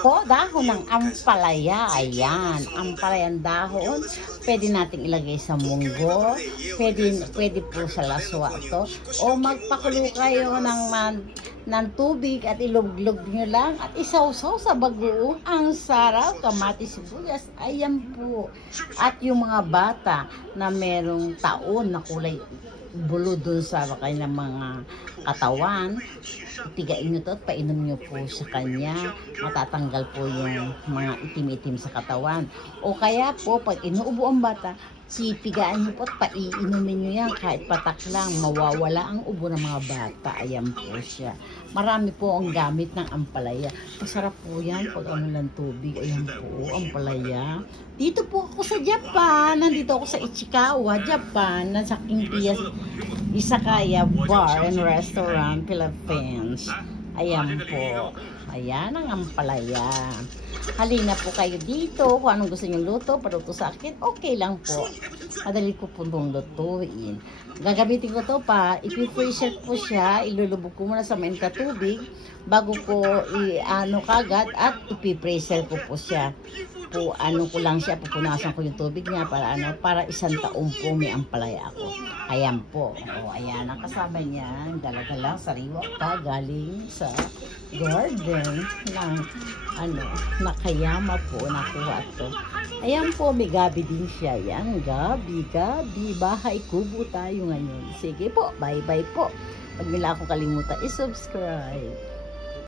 po, dahon ng ampalaya. Ayan, ampalayang dahon. Pwede nating ilagay sa munggo. Pwede po sa laswa to. O magpakulo kayo ng tubig at iluglog nyo lang at isawsaw sa bagoong. Ang sarap, kamatis, sibuyas. Ayan po. At yung mga bata na merong taon na kulay bulo dun sa kanilang mga katawan, tigain nyo to at painom nyo po sa kanya. Matatanggal po yung mga itim-itim sa katawan. O kaya po, pag inuubo ang bata, pipigaan nyo po at paiinumin nyo yan kahit patak lang. Mawawala ang ubo ng mga bata. Ayan po siya. Marami po ang gamit ng ampalaya. Masarap po yan pag ano lang tubig. Ayan po, ampalaya. Dito po ako sa Japan. Nandito ako sa Ichikawa, Japan. Nasa Kinkiya Izakaya Bar and Restaurant, Philippines. Ayan po. Ayan ang ampalaya. Halina po kayo dito. Kung anong gusto nyo luto, paluto sa akin, okay lang po. Madali ko po itong lutuin. Gagamitin ko to pa, ipi-freezer po siya, ilulubog ko muna sa mainit na tubig bago ko i-ano kagad at ipi-freezer ko po siya. Ano ko lang siya, pupunasan ko yung tubig niya para isang taon po may ampalaya ako. Ayan po. O, ayan ang kasama niya. Dala-dala, sariwa pa galing sa garden ng nakayama po, nakuha to. Ayan po, may gabi din siya. Yan, gabi. Bahay kubo tayo ngayon. Sige po, bye-bye po. Pag nila akong kalimutan, i-subscribe.